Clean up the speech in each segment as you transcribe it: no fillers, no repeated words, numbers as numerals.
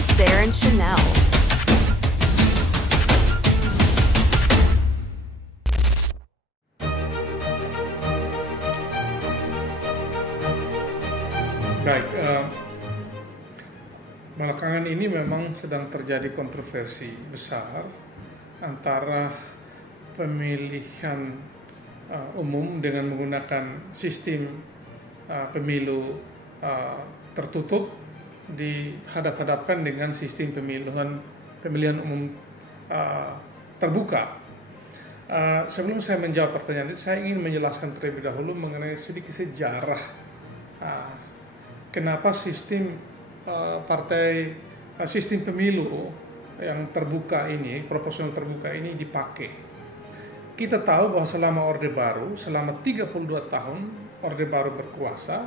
Sarah and Chanel. Baik, belakangan ini memang sedang terjadi kontroversi besar antara pemilihan umum dengan menggunakan sistem pemilu tertutup dihadap-hadapkan dengan sistem pemilihan umum terbuka. Sebelum saya menjawab pertanyaan itu, saya ingin menjelaskan terlebih dahulu mengenai sedikit sejarah kenapa sistem sistem pemilu yang terbuka ini, proporsional terbuka ini dipakai. Kita tahu bahwa selama Orde Baru, selama 32 tahun Orde Baru berkuasa,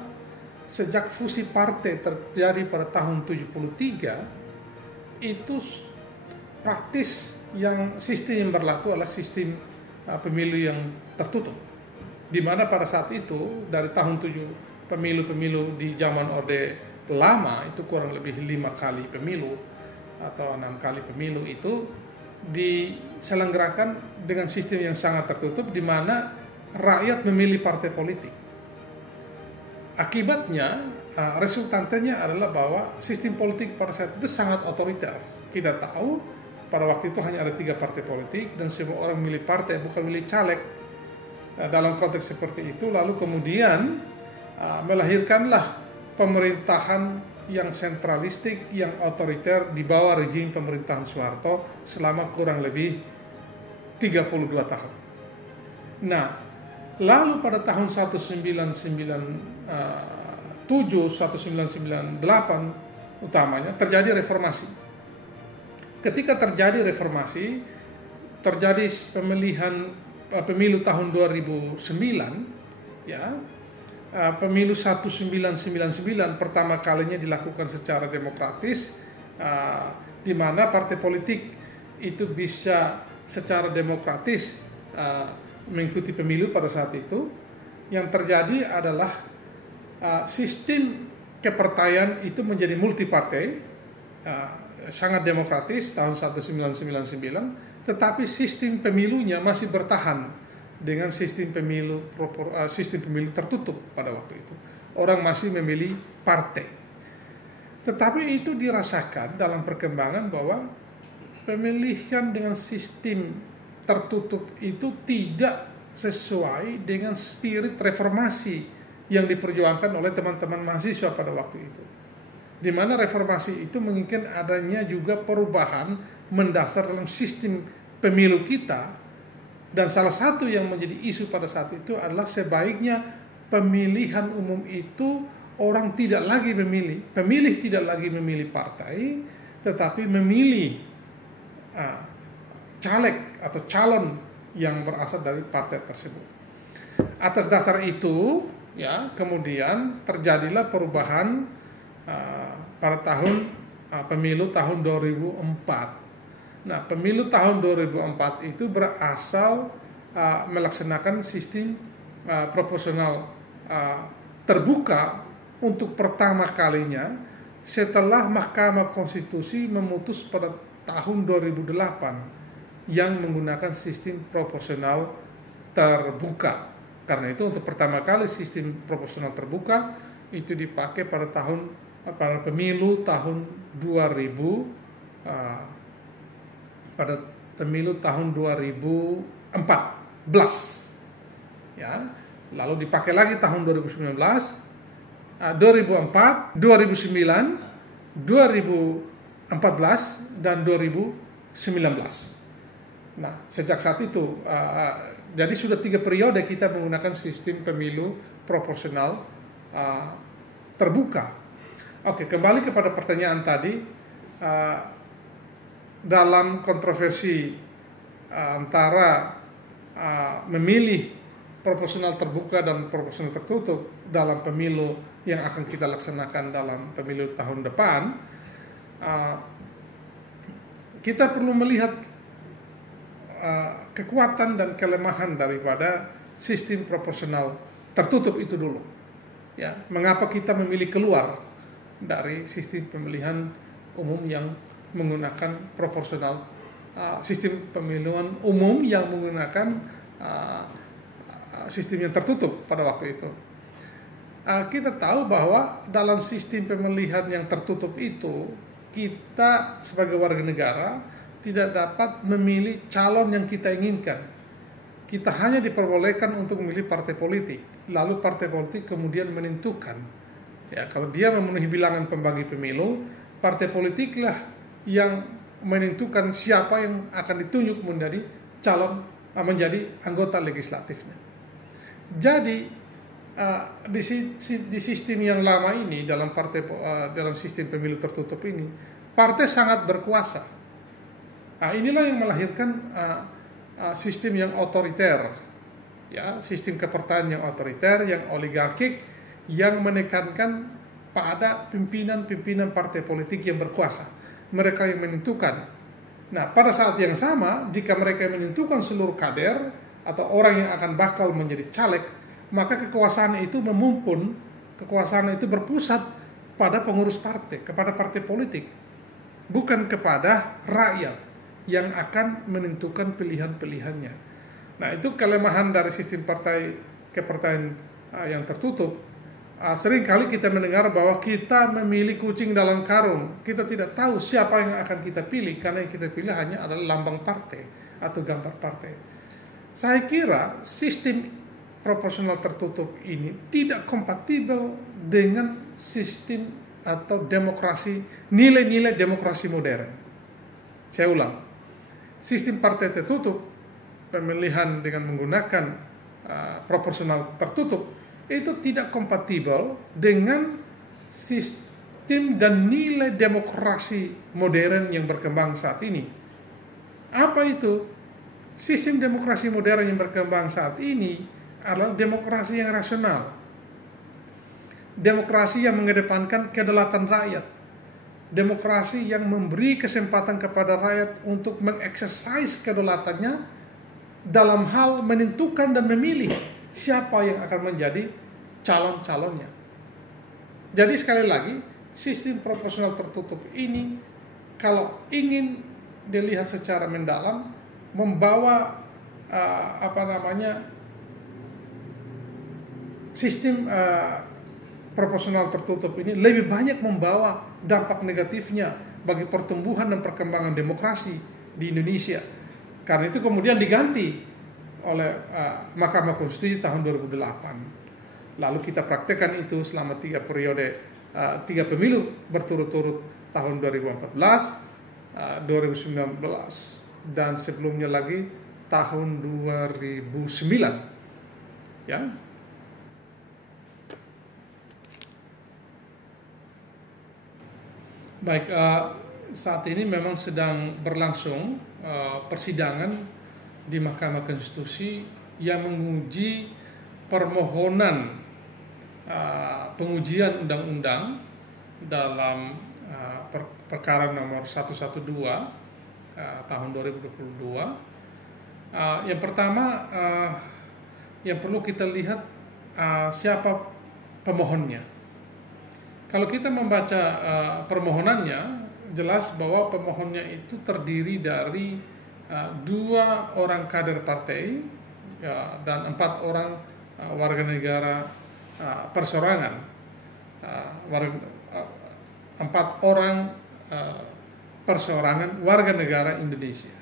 sejak fusi partai terjadi pada tahun 73, itu praktis yang sistem yang berlaku adalah sistem pemilu yang tertutup. Di mana pada saat itu, dari tahun pemilu-pemilu di zaman Orde Lama, itu kurang lebih 5 kali pemilu atau 6 kali pemilu itu diselenggarakan dengan sistem yang sangat tertutup, di mana rakyat memilih partai politik. Akibatnya, resultantenya adalah bahwa sistem politik pada saat itu sangat otoriter. Kita tahu pada waktu itu hanya ada 3 partai politik dan semua orang milih partai, bukan milih caleg. Dalam konteks seperti itu, lalu kemudian melahirkanlah pemerintahan yang sentralistik, yang otoriter di bawah rejim pemerintahan Soeharto selama kurang lebih 32 tahun. Nah, lalu pada tahun 1997, 1998 utamanya terjadi reformasi. Ketika terjadi reformasi, terjadi pemilu tahun 2009, ya. Pemilu 1999 pertama kalinya dilakukan secara demokratis, di mana partai politik itu bisa secara demokratis mengikuti pemilu pada saat itu. Yang terjadi adalah sistem kepartaian itu menjadi multipartai, sangat demokratis tahun 1999, tetapi sistem pemilunya masih bertahan dengan sistem pemilu tertutup pada waktu itu. Orang masih memilih partai. Tetapi itu dirasakan dalam perkembangan bahwa pemilihan dengan sistem tertutup itu tidak sesuai dengan spirit reformasi yang diperjuangkan oleh teman-teman mahasiswa pada waktu itu. Di mana reformasi itu menginginkan adanya juga perubahan mendasar dalam sistem pemilu kita. Dan salah satu yang menjadi isu pada saat itu adalah sebaiknya pemilihan umum itu orang tidak lagi pemilih tidak lagi memilih partai, tetapi memilih caleg atau calon yang berasal dari partai tersebut. Atas dasar itu, ya, kemudian terjadilah perubahan pada pemilu tahun 2004. Nah, pemilu tahun 2004 itu berasal melaksanakan sistem proporsional terbuka untuk pertama kalinya setelah Mahkamah Konstitusi memutus pada tahun 2008 yang menggunakan sistem proporsional terbuka. Karena itu untuk pertama kali sistem proporsional terbuka itu dipakai pada pemilu tahun 2000. Pada pemilu tahun 2014, ya, lalu dipakai lagi tahun 2019, 2004, 2009, 2014 dan 2019. Nah, sejak saat itu, jadi sudah 3 periode kita menggunakan sistem pemilu proporsional terbuka. Oke, kembali kepada pertanyaan tadi. Dalam kontroversi antara memilih proporsional terbuka dan proporsional tertutup dalam pemilu yang akan kita laksanakan dalam pemilu tahun depan, kita perlu melihat kekuatan dan kelemahan daripada sistem proporsional tertutup itu dulu. Ya, mengapa kita memilih keluar dari sistem pemilihan umum yang menggunakan proporsional, sistem pemilihan umum yang menggunakan sistem yang tertutup pada waktu itu. Kita tahu bahwa dalam sistem pemilihan yang tertutup itu, kita sebagai warga negara tidak dapat memilih calon yang kita inginkan. Kita hanya diperbolehkan untuk memilih partai politik, lalu partai politik kemudian menentukan. Ya, kalau dia memenuhi bilangan pembagi pemilu, partai politiklah yang menentukan siapa yang akan ditunjuk menjadi calon, menjadi anggota legislatifnya. Jadi di sistem yang lama ini, dalam sistem pemilu tertutup ini, partai sangat berkuasa. Inilah yang melahirkan sistem yang otoriter, ya, sistem kepartaian yang otoriter, yang oligarkik, yang menekankan pada pimpinan-pimpinan partai politik yang berkuasa. Mereka yang menentukan. Nah, pada saat yang sama, jika mereka yang menentukan seluruh kader atau orang yang akan bakal menjadi caleg, maka kekuasaan itu memumpun, kekuasaan itu berpusat pada pengurus partai, kepada partai politik, bukan kepada rakyat yang akan menentukan pilihan-pilihannya. Nah, itu kelemahan dari sistem kepartaian yang tertutup. Seringkali kita mendengar bahwa kita memilih kucing dalam karung. Kita tidak tahu siapa yang akan kita pilih, karena yang kita pilih hanya adalah lambang partai atau gambar partai. Saya kira sistem proporsional tertutup ini tidak kompatibel dengan sistem atau demokrasi, nilai-nilai demokrasi modern. Saya ulang, sistem partai tertutup, pemilihan dengan menggunakan proporsional tertutup, itu tidak kompatibel dengan sistem dan nilai demokrasi modern yang berkembang saat ini. Apa itu? Sistem demokrasi modern yang berkembang saat ini adalah demokrasi yang rasional. Demokrasi yang mengedepankan kedaulatan rakyat. Demokrasi yang memberi kesempatan kepada rakyat untuk mengeksersis kedaulatannya dalam hal menentukan dan memilih siapa yang akan menjadi calon-calonnya. Jadi sekali lagi, sistem proporsional tertutup ini kalau ingin dilihat secara mendalam, membawa sistem proporsional tertutup ini lebih banyak membawa dampak negatifnya bagi pertumbuhan dan perkembangan demokrasi di Indonesia. Karena itu kemudian diganti oleh Mahkamah Konstitusi tahun 2008. Lalu kita praktekkan itu selama 3 pemilu berturut-turut, tahun 2014, 2019, dan sebelumnya lagi tahun 2009. Ya. Baik, saat ini memang sedang berlangsung persidangan di Mahkamah Konstitusi yang menguji permohonan pengujian undang-undang dalam perkara nomor 112 tahun 2022. Yang pertama, yang perlu kita lihat siapa pemohonnya. Kalau kita membaca permohonannya, jelas bahwa pemohonnya itu terdiri dari 2 orang kader partai, ya, dan 4 orang warga negara perseorangan. 4 orang perseorangan warga negara Indonesia.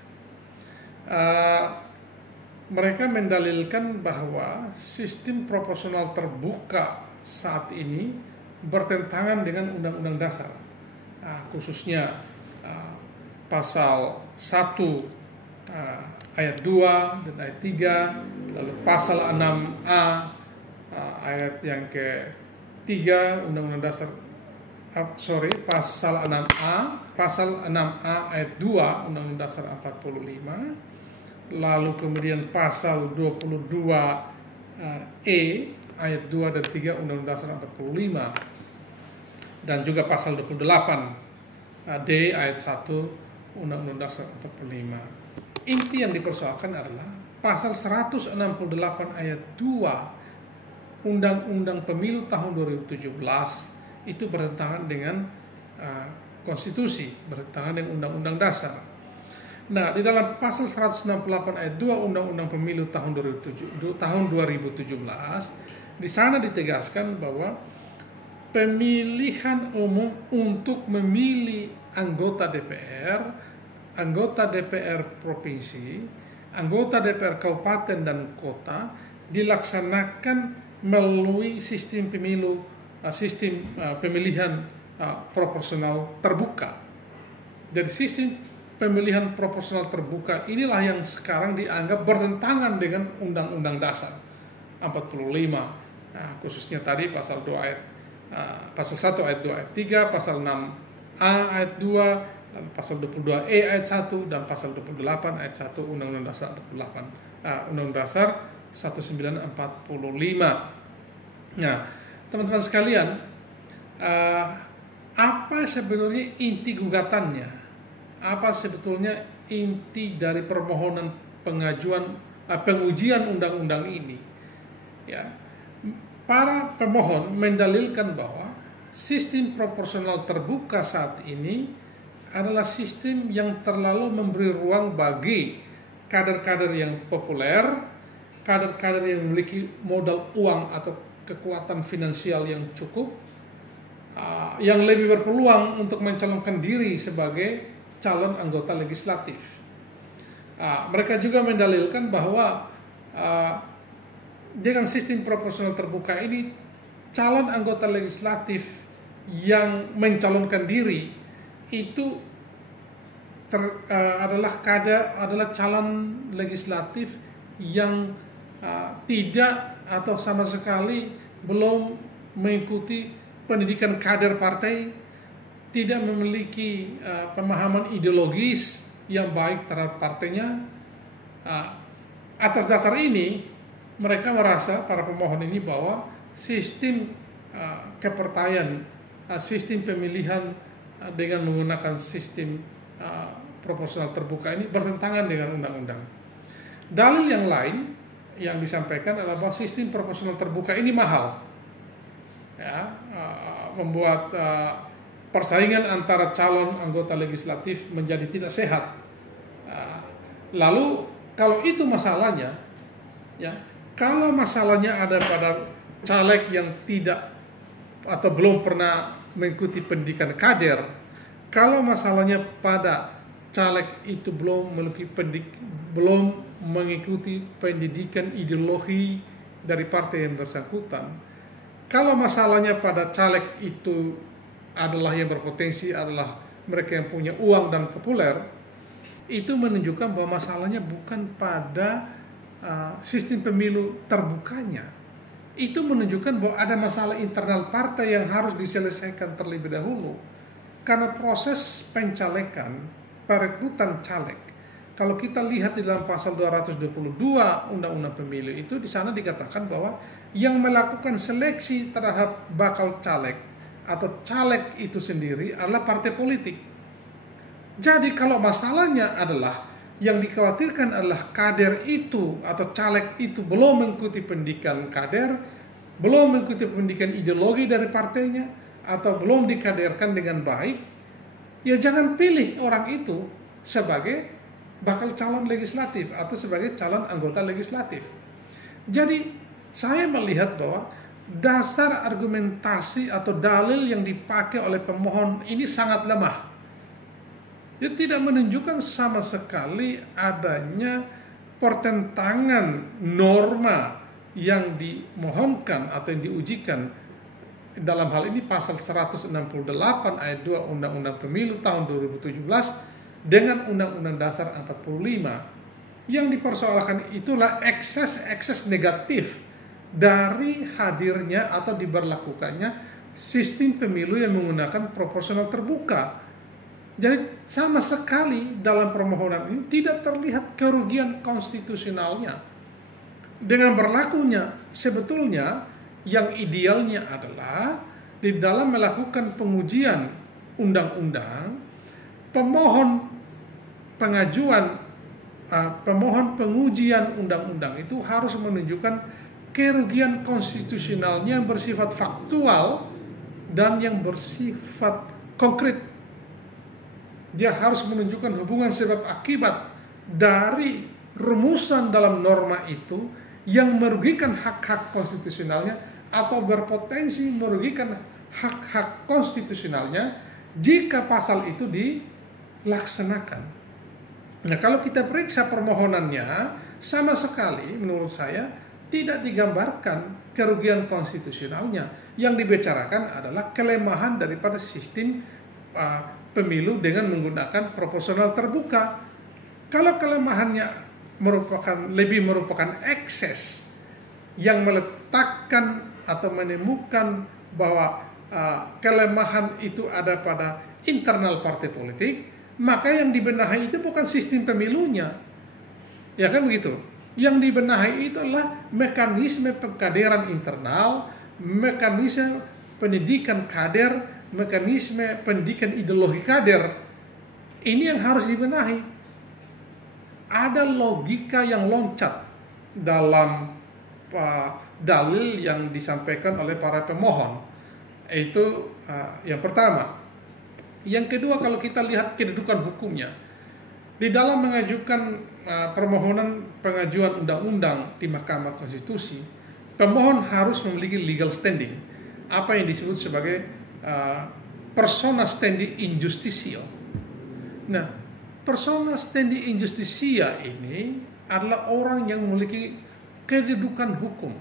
Mereka mendalilkan bahwa sistem proporsional terbuka saat ini bertentangan dengan Undang-Undang Dasar, khususnya pasal 1 ayat 2 dan ayat 3, lalu pasal 6A ayat yang ke-3 Undang-Undang Dasar, pasal 6A ayat 2 Undang-Undang Dasar 45, lalu kemudian pasal 22 E ayat 2 dan 3 Undang-Undang Dasar 45, dan juga pasal 28 D ayat 1 Undang-Undang Dasar 45. Inti yang dipersoalkan adalah pasal 168 ayat 2 Undang-Undang Pemilu tahun 2017 itu bertentangan dengan konstitusi, bertentangan dengan Undang-Undang Dasar. Nah, di dalam pasal 168 ayat 2 Undang-Undang Pemilu tahun 2017, di sana ditegaskan bahwa pemilihan umum untuk memilih anggota DPR provinsi, anggota DPR kabupaten dan kota dilaksanakan melalui sistem pemilihan proporsional terbuka. Jadi sistem pemilihan proporsional terbuka inilah yang sekarang dianggap bertentangan dengan Undang-Undang Dasar 45. Nah, khususnya tadi pasal 2 ayat pasal 1 ayat 2 ayat 3, pasal 6A ayat 2, pasal 22E ayat 1 dan pasal 28 ayat 1 Undang-Undang Dasar 48. Undang-Undang Dasar 1945. Nah, teman-teman sekalian, apa sebenarnya inti gugatannya? Apa sebetulnya inti dari permohonan pengujian undang-undang ini? Ya, para pemohon mendalilkan bahwa sistem proporsional terbuka saat ini adalah sistem yang terlalu memberi ruang bagi kader-kader yang populer, kader-kader yang memiliki modal uang atau kekuatan finansial yang cukup, yang lebih berpeluang untuk mencalonkan diri sebagai calon anggota legislatif. Mereka juga mendalilkan bahwa dengan sistem proporsional terbuka ini, calon anggota legislatif yang mencalonkan diri itu adalah calon legislatif yang tidak atau sama sekali belum mengikuti pendidikan kader partai, tidak memiliki pemahaman ideologis yang baik terhadap partainya. Atas dasar ini, mereka merasa, para pemohon ini, bahwa sistem kepartaian, sistem pemilihan dengan menggunakan sistem proporsional terbuka ini bertentangan dengan undang-undang. Dalil yang lain yang disampaikan adalah bahwa sistem proporsional terbuka ini mahal, ya, membuat persaingan antara calon anggota legislatif menjadi tidak sehat. Lalu kalau itu masalahnya, ya, kalau masalahnya ada pada caleg yang tidak atau belum pernah mengikuti pendidikan kader, kalau masalahnya pada caleg itu belum mengikuti pendidikan ideologi dari partai yang bersangkutan, kalau masalahnya pada caleg itu adalah yang berpotensi adalah mereka yang punya uang dan populer, itu menunjukkan bahwa masalahnya bukan pada sistem pemilu terbukanya. Itu menunjukkan bahwa ada masalah internal partai yang harus diselesaikan terlebih dahulu. Karena proses pencalekan, perekrutan caleg, kalau kita lihat di dalam pasal 222 Undang-Undang Pemilu itu, di sana dikatakan bahwa yang melakukan seleksi terhadap bakal caleg atau caleg itu sendiri adalah partai politik. Jadi kalau masalahnya adalah yang dikhawatirkan adalah kader itu atau caleg itu belum mengikuti pendidikan kader, belum mengikuti pendidikan ideologi dari partainya, atau belum dikaderkan dengan baik, ya jangan pilih orang itu sebagai bakal calon legislatif atau sebagai calon anggota legislatif. Jadi saya melihat bahwa dasar argumentasi atau dalil yang dipakai oleh pemohon ini sangat lemah. Dia tidak menunjukkan sama sekali adanya pertentangan norma yang dimohonkan atau yang diujikan. Dalam hal ini pasal 168 ayat 2 Undang-Undang Pemilu tahun 2017 dengan Undang-Undang Dasar 45. Yang dipersoalkan itulah ekses negatif dari hadirnya atau diberlakukannya sistem pemilu yang menggunakan proporsional terbuka. Jadi sama sekali dalam permohonan ini tidak terlihat kerugian konstitusionalnya. Dengan berlakunya, sebetulnya yang idealnya adalah di dalam melakukan pengujian undang-undang, pemohon pengujian undang-undang itu harus menunjukkan kerugian konstitusionalnya yang bersifat faktual dan yang bersifat konkret. dia harus menunjukkan hubungan sebab akibat dari rumusan dalam norma itu yang merugikan hak-hak konstitusionalnya atau berpotensi merugikan hak-hak konstitusionalnya jika pasal itu dilaksanakan. Nah, kalau kita periksa permohonannya, sama sekali menurut saya tidak digambarkan kerugian konstitusionalnya. Yang dibicarakan adalah kelemahan daripada sistem pemilu dengan menggunakan proporsional terbuka. Kalau kelemahannya lebih merupakan ekses yang meletakkan atau menemukan bahwa kelemahan itu ada pada internal partai politik, maka yang dibenahi itu bukan sistem pemilunya, ya kan begitu. Yang dibenahi itu adalah mekanisme pengkaderan internal, mekanisme pendidikan kader, mekanisme pendidikan ideologi kader. Ini yang harus dibenahi. Ada logika yang loncat dalam dalil yang disampaikan oleh para pemohon. Itu yang pertama. Yang kedua, kalau kita lihat kedudukan hukumnya, di dalam mengajukan permohonan pengajuan undang-undang di Mahkamah Konstitusi, pemohon harus memiliki legal standing, apa yang disebut sebagai persona standi in justitio. Nah, persona standi in justititia ini adalah orang yang memiliki kedudukan hukum.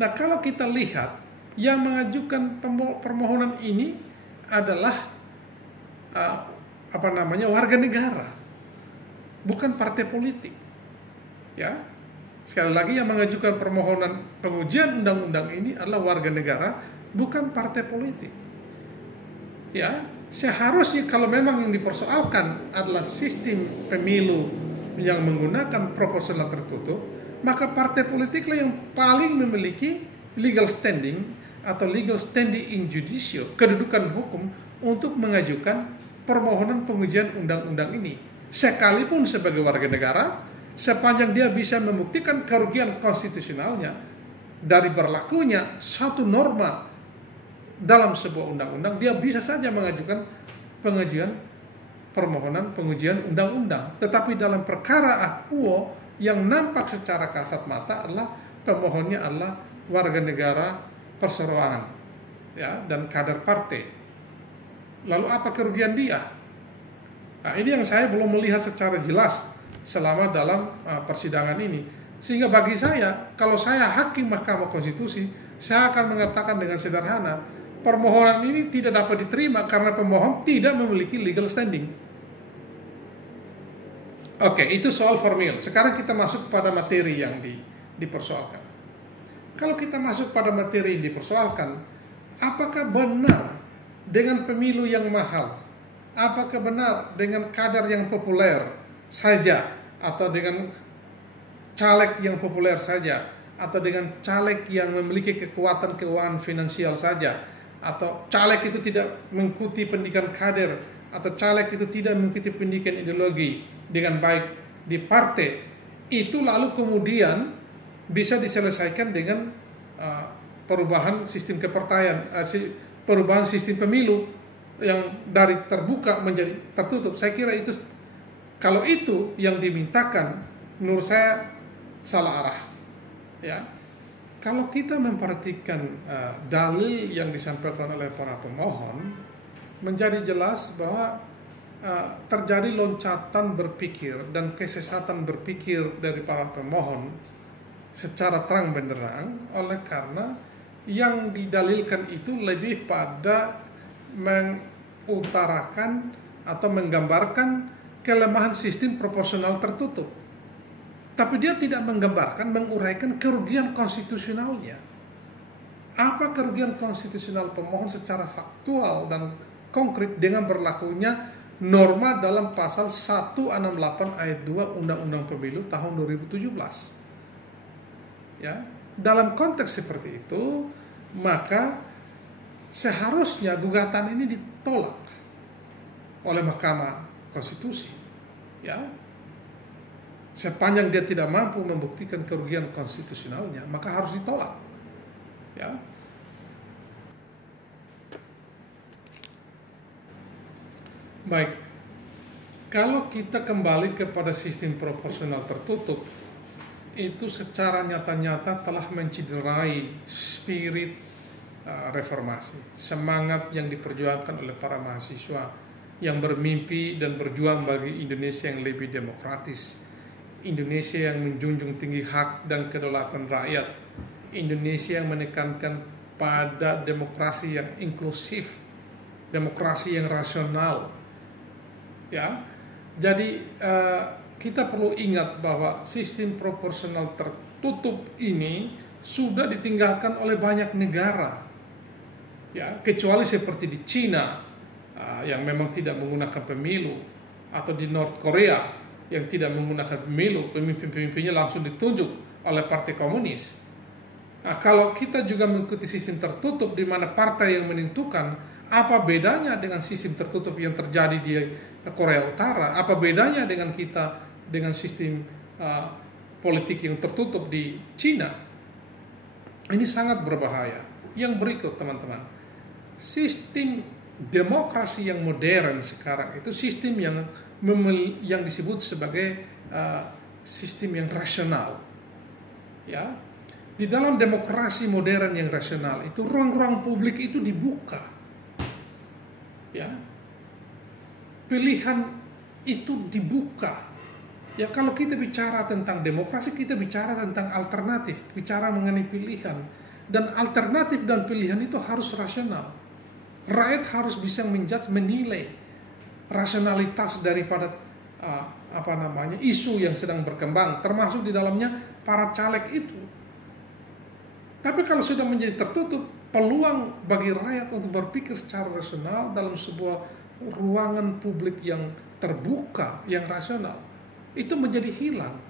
Nah, kalau kita lihat yang mengajukan permohonan ini adalah warga negara, bukan partai politik. Ya, sekali lagi yang mengajukan permohonan pengujian undang-undang ini adalah warga negara, bukan partai politik. Ya. Seharusnya kalau memang yang dipersoalkan adalah sistem pemilu yang menggunakan proporsional tertutup, maka partai politiklah yang paling memiliki legal standing atau legal standing in judicio, kedudukan hukum untuk mengajukan permohonan pengujian undang-undang ini. Sekalipun sebagai warga negara, sepanjang dia bisa membuktikan kerugian konstitusionalnya dari berlakunya satu norma dalam sebuah undang-undang, dia bisa saja mengajukan permohonan pengujian undang-undang. Tetapi dalam perkara akuo yang nampak secara kasat mata adalah pemohonnya adalah warga negara perseorangan, ya, dan kader partai. Lalu apa kerugian dia? Nah, ini yang saya belum melihat secara jelas selama dalam persidangan ini. Sehingga bagi saya, kalau saya hakim Mahkamah Konstitusi, saya akan mengatakan dengan sederhana, permohonan ini tidak dapat diterima karena pemohon tidak memiliki legal standing. Oke, itu soal formil. Sekarang kita masuk pada materi yang dipersoalkan. Kalau kita masuk pada materi yang dipersoalkan, apakah benar dengan pemilu yang mahal? Apakah benar dengan kader yang populer saja, atau dengan caleg yang populer saja, atau dengan caleg yang memiliki kekuatan keuangan finansial saja, atau caleg itu tidak mengikuti pendidikan kader, atau caleg itu tidak mengikuti pendidikan ideologi dengan baik di partai, itu lalu kemudian bisa diselesaikan dengan perubahan sistem kepartaian, perubahan sistem pemilu yang dari terbuka menjadi tertutup. Saya kira itu, kalau itu yang dimintakan, menurut saya salah arah. Ya, kalau kita memperhatikan dalil yang disampaikan oleh para pemohon, menjadi jelas bahwa terjadi loncatan berpikir dan kesesatan berpikir dari para pemohon secara terang benderang, oleh karena yang didalilkan itu lebih pada mengutarakan atau menggambarkan kelemahan sistem proporsional tertutup. Tapi dia tidak menggambarkan, menguraikan kerugian konstitusionalnya. Apa kerugian konstitusional pemohon secara faktual dan konkret dengan berlakunya norma dalam pasal 168 ayat 2 Undang-Undang Pemilu tahun 2017. Ya, dalam konteks seperti itu, maka seharusnya gugatan ini ditolak oleh Mahkamah Konstitusi. Ya, sepanjang dia tidak mampu membuktikan kerugian konstitusionalnya, maka harus ditolak. Ya. Baik, Kalau kita kembali kepada sistem proporsional tertutup, itu secara nyata-nyata telah menciderai spirit reformasi, semangat yang diperjuangkan oleh para mahasiswa yang bermimpi dan berjuang bagi Indonesia yang lebih demokratis, Indonesia yang menjunjung tinggi hak dan kedaulatan rakyat, Indonesia yang menekankan pada demokrasi yang inklusif, demokrasi yang rasional. Ya, jadi kita perlu ingat bahwa sistem proporsional tertutup ini sudah ditinggalkan oleh banyak negara. Ya, kecuali seperti di Cina yang memang tidak menggunakan pemilu, atau di North Korea yang tidak menggunakan pemilu, pemimpin-pemimpinnya langsung ditunjuk oleh partai komunis. Nah, kalau kita juga mengikuti sistem tertutup di mana partai yang menentukan, apa bedanya dengan sistem tertutup yang terjadi di Korea Utara? Apa bedanya dengan kita dengan sistem politik yang tertutup di Cina? Ini sangat berbahaya. Yang berikut, teman-teman, sistem demokrasi yang modern sekarang itu sistem yang disebut sebagai sistem yang rasional. Ya, di dalam demokrasi modern yang rasional itu ruang-ruang publik itu dibuka. Ya, pilihan itu dibuka. Ya, kalau kita bicara tentang demokrasi, kita bicara tentang alternatif, bicara mengenai pilihan, dan alternatif dan pilihan itu harus rasional. Rakyat harus bisa menilai rasionalitas daripada isu yang sedang berkembang, termasuk di dalamnya para caleg itu. Tapi kalau sudah menjadi tertutup, peluang bagi rakyat untuk berpikir secara rasional dalam sebuah ruangan publik yang terbuka, yang rasional, itu menjadi hilang.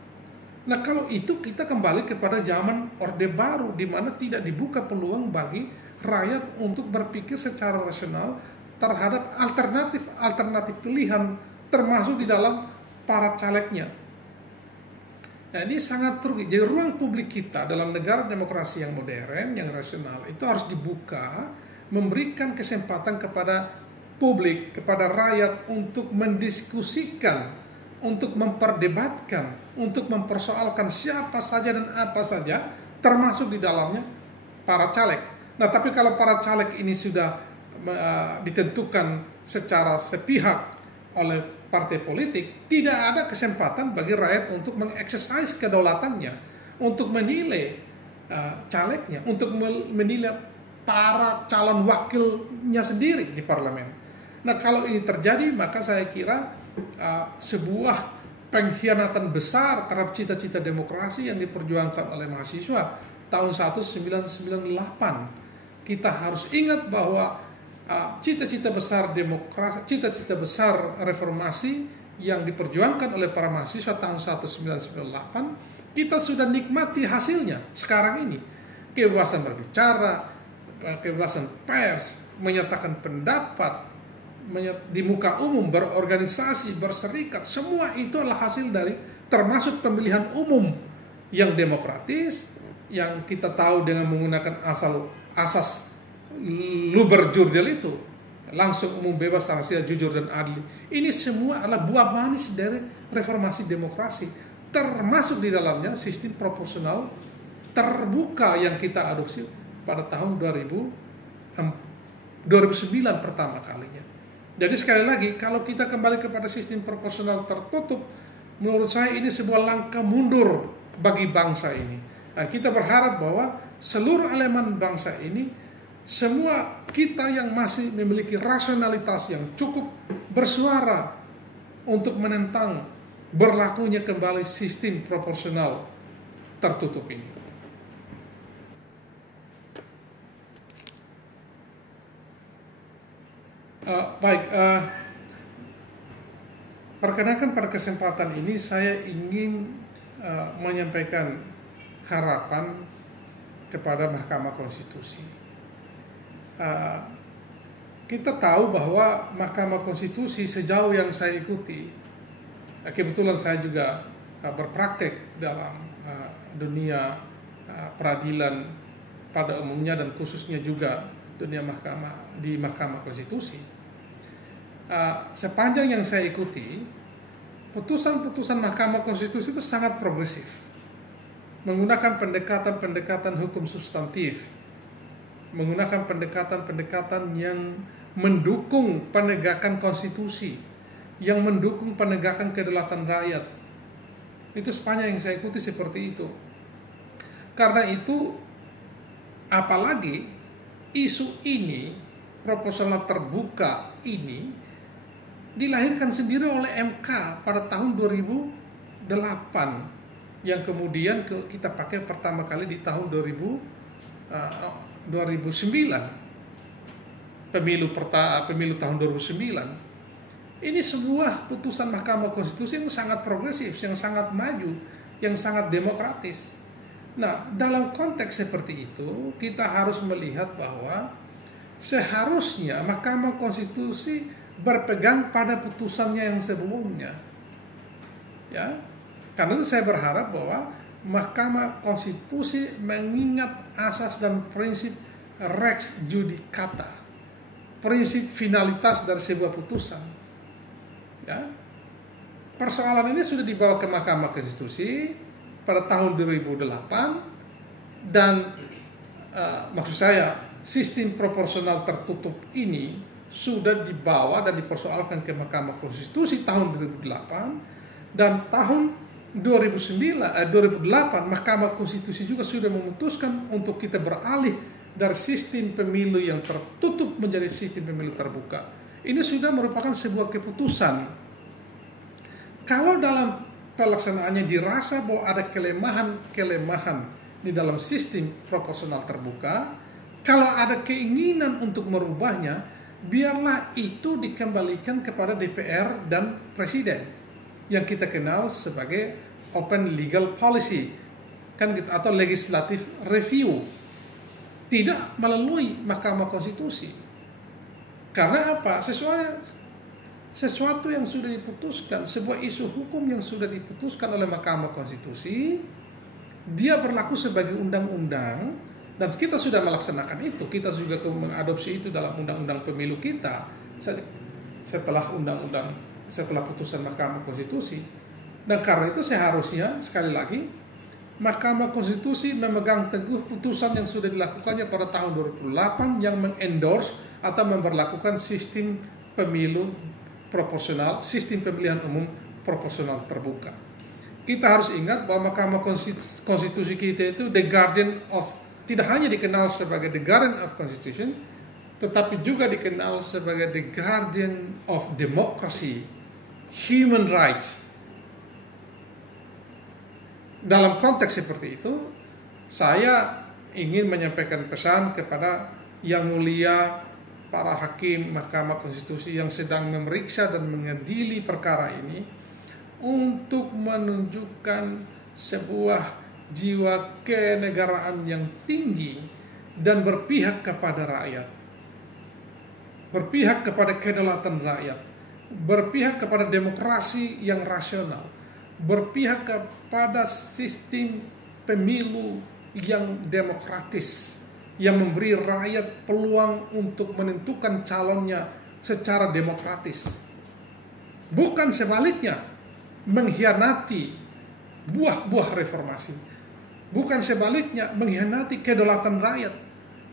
Nah, kalau itu kita kembali kepada zaman Orde Baru, di mana tidak dibuka peluang bagi rakyat untuk berpikir secara rasional terhadap alternatif pilihan, termasuk di dalam para calegnya. Nah, ini sangat rugi. Jadi ruang publik kita dalam negara demokrasi yang modern, yang rasional, itu harus dibuka, memberikan kesempatan kepada publik, kepada rakyat untuk mendiskusikan, untuk memperdebatkan, untuk mempersoalkan siapa saja dan apa saja, termasuk di dalamnya para caleg. Nah, tapi kalau para caleg ini sudah ditentukan secara sepihak oleh partai politik, tidak ada kesempatan bagi rakyat untuk mengeksersis kedaulatannya, untuk menilai calegnya, untuk menilai para calon wakilnya sendiri di parlemen. Nah, kalau ini terjadi, maka saya kira sebuah pengkhianatan besar terhadap cita-cita demokrasi yang diperjuangkan oleh mahasiswa tahun 1998. Kita harus ingat bahwa cita-cita besar demokrasi, cita-cita besar reformasi yang diperjuangkan oleh para mahasiswa tahun 1998, kita sudah nikmati hasilnya sekarang ini. Kebebasan berbicara, kebebasan pers, menyatakan pendapat di muka umum, berorganisasi, berserikat, semua itu adalah hasil dari termasuk pemilihan umum yang demokratis, yang kita tahu dengan menggunakan asas luber jurdil itu, langsung, umum, bebas, rahasia, jujur, dan adil. Ini semua adalah buah manis dari reformasi demokrasi, termasuk di dalamnya sistem proporsional terbuka yang kita adopsi pada tahun 2009 pertama kalinya. Jadi sekali lagi, kalau kita kembali kepada sistem proporsional tertutup, menurut saya ini sebuah langkah mundur bagi bangsa ini. Nah, kita berharap bahwa seluruh elemen bangsa ini, semua kita yang masih memiliki rasionalitas yang cukup, bersuara untuk menentang berlakunya kembali sistem proporsional tertutup ini. Perkenalkan, pada kesempatan ini saya ingin menyampaikan harapan kepada Mahkamah Konstitusi. Kita tahu bahwa Mahkamah Konstitusi sejauh yang saya ikuti, kebetulan saya juga berpraktek dalam dunia peradilan pada umumnya dan khususnya juga dunia Mahkamah Konstitusi. Sepanjang yang saya ikuti, putusan-putusan Mahkamah Konstitusi itu sangat progresif, menggunakan pendekatan-pendekatan hukum substantif, menggunakan pendekatan-pendekatan yang mendukung penegakan konstitusi, yang mendukung penegakan kedaulatan rakyat. Itu sepanjang yang saya ikuti seperti itu. Karena itu, apalagi isu ini, proporsional terbuka ini, dilahirkan sendiri oleh MK pada tahun 2008, yang kemudian kita pakai pertama kali di tahun 2009, pemilu tahun 2009. Ini sebuah putusan Mahkamah Konstitusi yang sangat progresif, yang sangat maju, yang sangat demokratis. Nah, dalam konteks seperti itu, kita harus melihat bahwa seharusnya Mahkamah Konstitusi berpegang pada putusannya yang sebelumnya. Ya, karena itu saya berharap bahwa Mahkamah Konstitusi mengingat asas dan prinsip Rex Judicata, prinsip finalitas dari sebuah putusan. Ya, persoalan ini sudah dibawa ke Mahkamah Konstitusi pada tahun 2008 dan maksud saya sistem proporsional tertutup ini sudah dibawa dan dipersoalkan ke Mahkamah Konstitusi tahun 2008, dan tahun 2008 Mahkamah Konstitusi juga sudah memutuskan untuk kita beralih dari sistem pemilu yang tertutup menjadi sistem pemilu terbuka. Ini sudah merupakan sebuah keputusan. Kalau dalam pelaksanaannya dirasa bahwa ada kelemahan di dalam sistem proporsional terbuka, kalau ada keinginan untuk merubahnya, biarlah itu dikembalikan kepada DPR dan Presiden yang kita kenal sebagai open legal policy kan gitu, atau legislative review, tidak melalui Mahkamah Konstitusi. Karena apa? Sesuatu yang sudah diputuskan, sebuah isu hukum yang sudah diputuskan oleh Mahkamah Konstitusi, dia berlaku sebagai undang-undang. Dan kita sudah melaksanakan itu, kita juga mengadopsi itu dalam undang-undang pemilu kita setelah putusan Mahkamah Konstitusi. Dan karena itu seharusnya, sekali lagi, Mahkamah Konstitusi memegang teguh putusan yang sudah dilakukannya pada tahun 2008 yang mengendorse atau memberlakukan sistem pemilu proporsional, sistem pemilihan umum proporsional terbuka. Kita harus ingat bahwa Mahkamah Konstitusi kita itu the guardian of, tidak hanya dikenal sebagai the guardian of constitution, tetapi juga dikenal sebagai the guardian of democracy, human rights. Dalam konteks seperti itu, saya ingin menyampaikan pesan kepada Yang Mulia para hakim Mahkamah Konstitusi yang sedang memeriksa dan mengadili perkara ini, untuk menunjukkan sebuah jiwa kenegaraan yang tinggi dan berpihak kepada rakyat, berpihak kepada kedaulatan rakyat, berpihak kepada demokrasi yang rasional, berpihak kepada sistem pemilu yang demokratis, yang memberi rakyat peluang untuk menentukan calonnya secara demokratis, bukan sebaliknya mengkhianati buah-buah reformasi, bukan sebaliknya mengkhianati kedaulatan rakyat,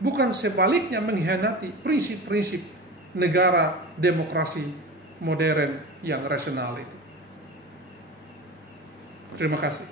bukan sebaliknya mengkhianati prinsip-prinsip negara demokrasi modern yang rasional itu. Terima kasih.